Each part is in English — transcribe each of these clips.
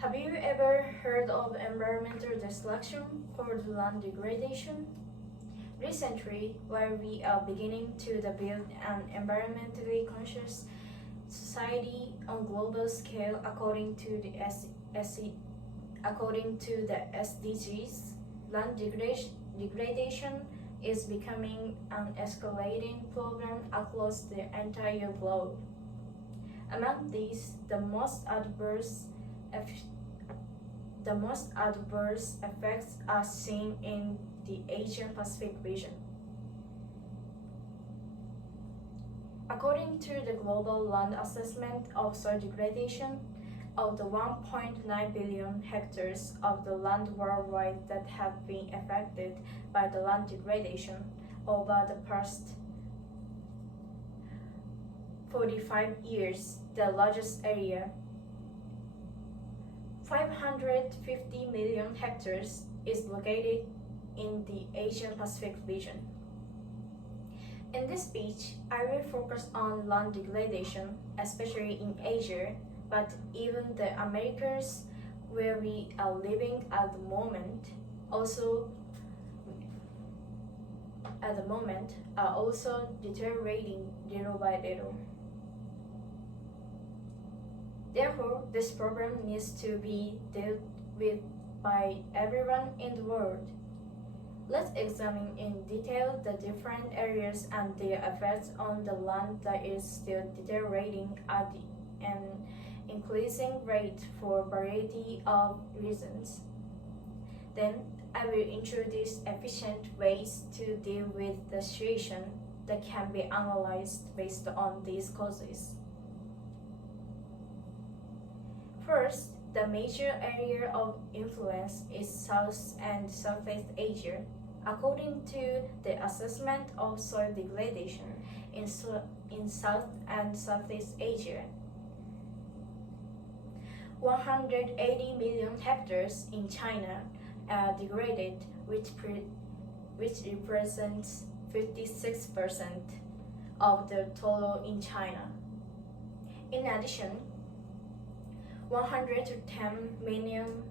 Have you ever heard of environmental destruction called land degradation? Recently, while we are beginning to build an environmentally conscious society on global scale according to the SDGs, land degradation is becoming an escalating problem across the entire globe. Among these, the most adverse effects are seen in the Asian Pacific region. According to the Global Land Assessment of Soil Degradation, of the 1.9 billion hectares of the land worldwide that have been affected by the land degradation over the past 45 years, the largest area, 550 million hectares, is located in the Asian Pacific region. In this speech, I will focus on land degradation, especially in Asia, but even the Americas, where we are living at the moment, are also deteriorating little by little. Therefore, this problem needs to be dealt with by everyone in the world. Let's examine in detail the different areas and their effects on the land that is still deteriorating at an increasing rate for a variety of reasons. Then, I will introduce efficient ways to deal with the situation that can be analyzed based on these causes. First, the major area of influence is South and Southeast Asia. According to the assessment of soil degradation in South and Southeast Asia, 180 million hectares in China are degraded, which represents 56% of the total in China. In addition, 110 million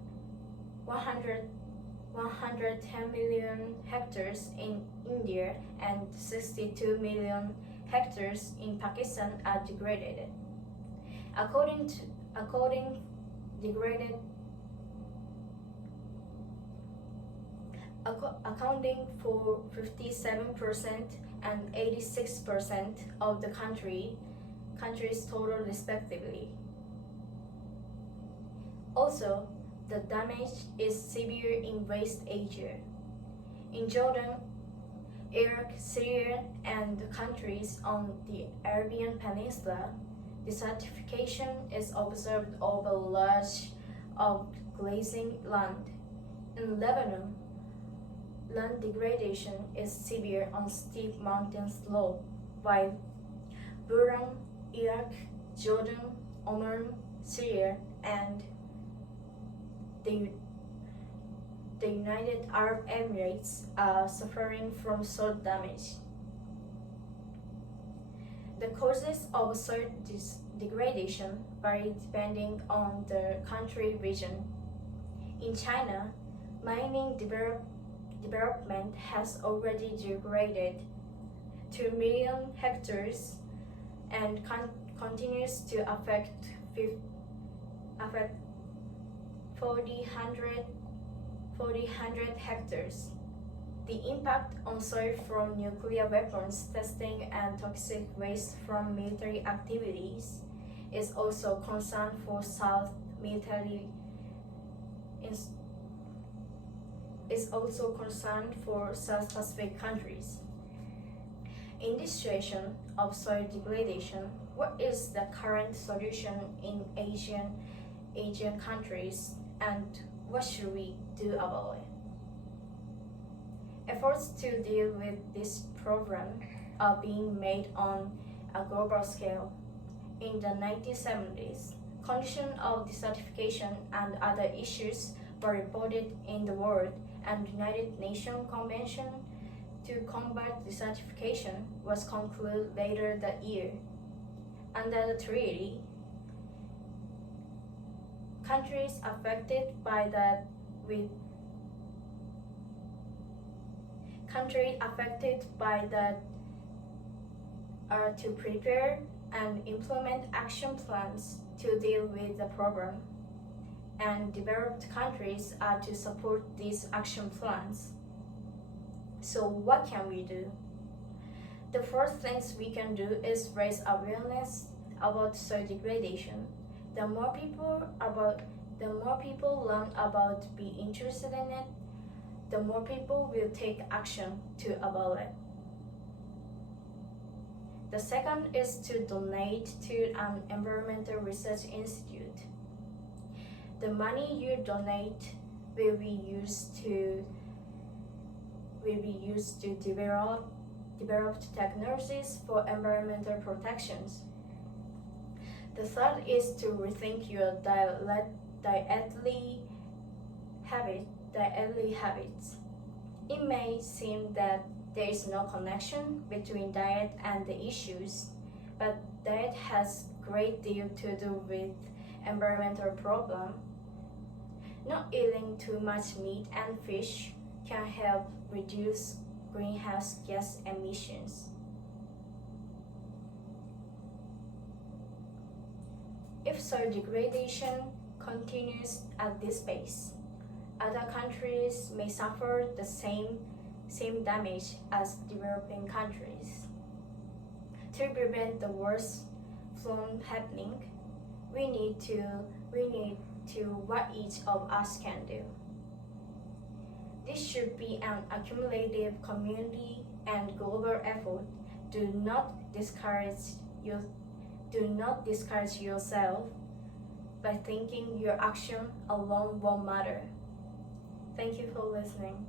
hectares in India and 62 million hectares in Pakistan are degraded. Accounting for 57% and 86% of the country's total respectively. Also, the damage is severe in West Asia. In Jordan, Iraq, Syria, and the countries on the Arabian Peninsula, desertification is observed over large of grazing land. In Lebanon, land degradation is severe on steep mountain slope, while Bahrain, Iraq, Jordan, Oman, Syria, and the United Arab Emirates are suffering from soil damage. The causes of soil degradation vary depending on the country region. In China, mining development has already degraded 2 million hectares and continues to affect 400 hectares. The impact on soil from nuclear weapons testing and toxic waste from military activities is also concern for South Pacific countries. In this situation of soil degradation, what is the current solution in Asian countries, and what should we do about it? Efforts to deal with this problem are being made on a global scale. In the 1970s, conditions of desertification and other issues were reported in the World and United Nations Convention to combat desertification was concluded later that year. Under the treaty, countries affected by that with countries affected by that are to prepare and implement action plans to deal with the problem, and developed countries are to support these action plans. So what can we do? The first things we can do is raise awareness about soil degradation. The more people learn about be interested in it, the more people will take action to abolish it. The second is to donate to an environmental research institute. The money you donate will be used to develop technologies for environmental protections. The third is to rethink your dietary habits. It may seem that there is no connection between diet and the issues, but diet has a great deal to do with environmental problem. Not eating too much meat and fish can help reduce greenhouse gas emissions. If soil degradation continues at this pace, other countries may suffer the same damage as developing countries. To prevent the worst from happening, we need to what each of us can do. This should be an accumulative community and global effort. Do not discourage yourself by thinking your action alone won't matter. Thank you for listening.